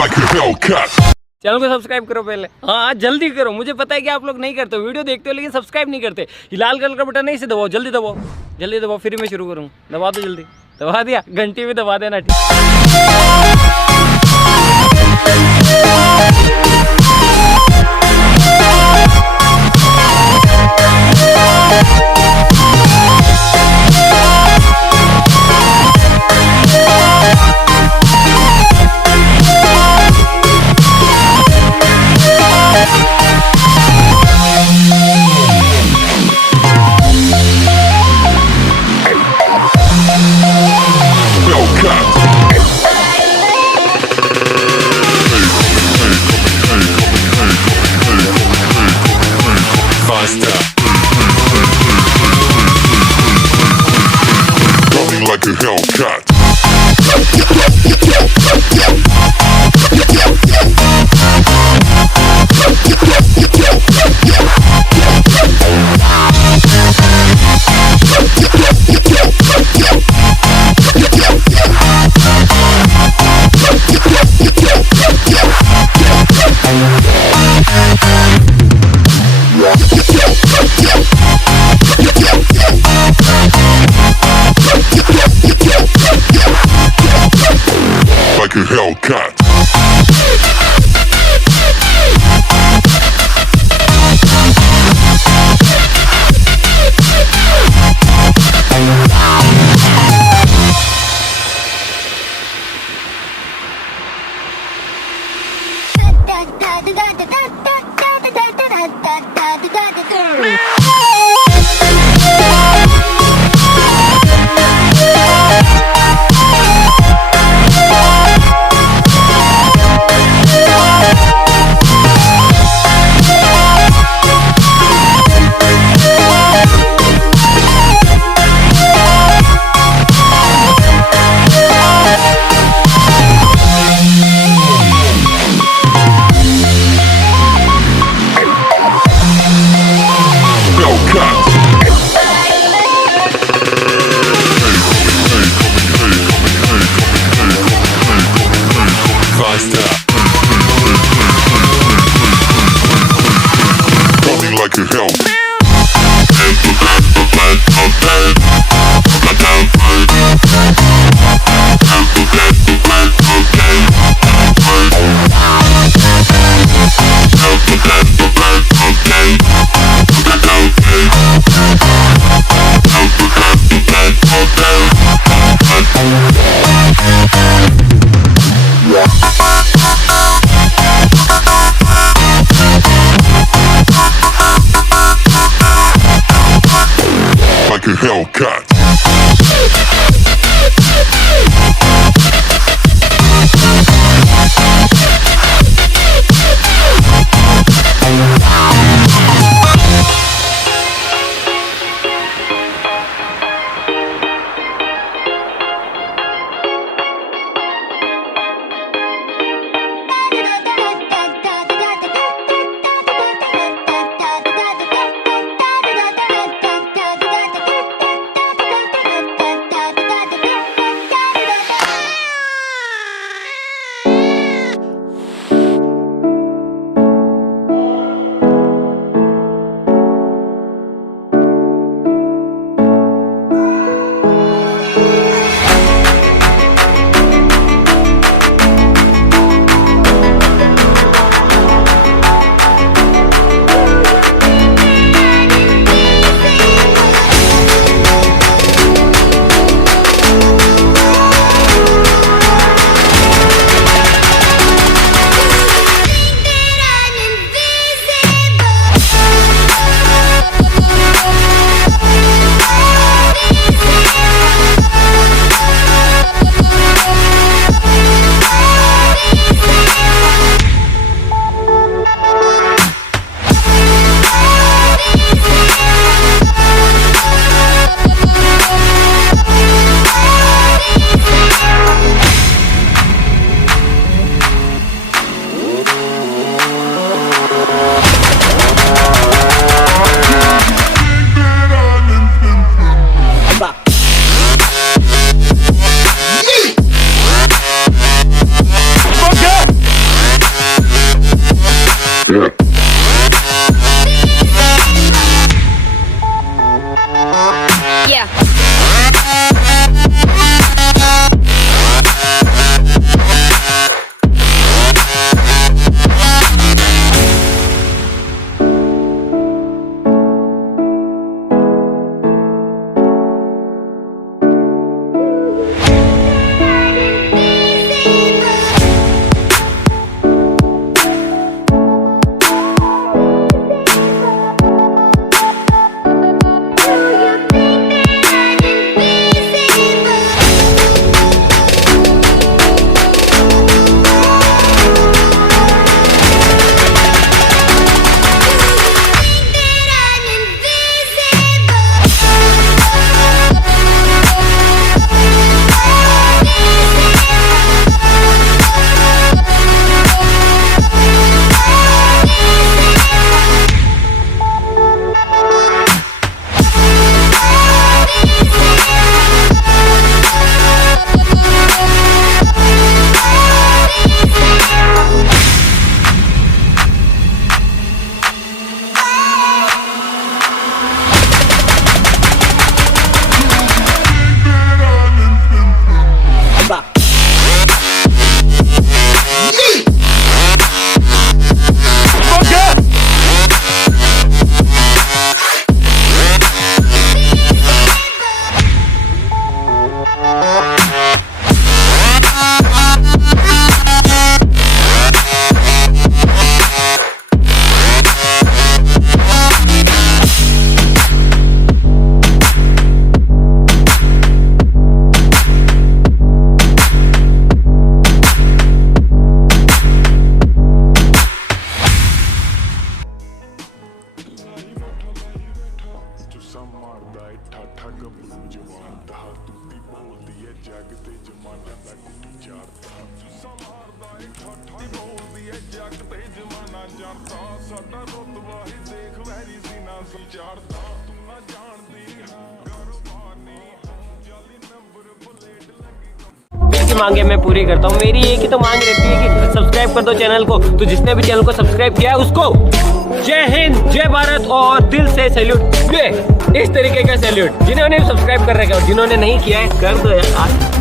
like a Hellcat. Channel को सब्सक्राइब करो पहले, हाँ जल्दी करो। मुझे पता है कि आप लोग नहीं करते हो, वीडियो देखते हो लेकिन सब्सक्राइब नहीं करते। ये लाल कलर का बटन है, इसे दबाओ, जल्दी दबाओ, जल्दी दबाओ, फिर मैं शुरू करूँ। दबा दो जल्दी, दबा दिया, घंटी भी दबा देना। Coming like a Hellcat. Like a Hellcat. की मांगे मैं पूरी करता हूँ। मेरी एक ही तो मांग रहती है कि सब्सक्राइब कर दो चैनल को। तो जिसने भी चैनल को सब्सक्राइब किया है उसको जय हिंद, जय भारत और दिल से सैल्यूट। इस तरीके का सैल्यूट। जिन्होंने सब्सक्राइब कर रखा है और जिन्होंने नहीं किया है कर दो यार।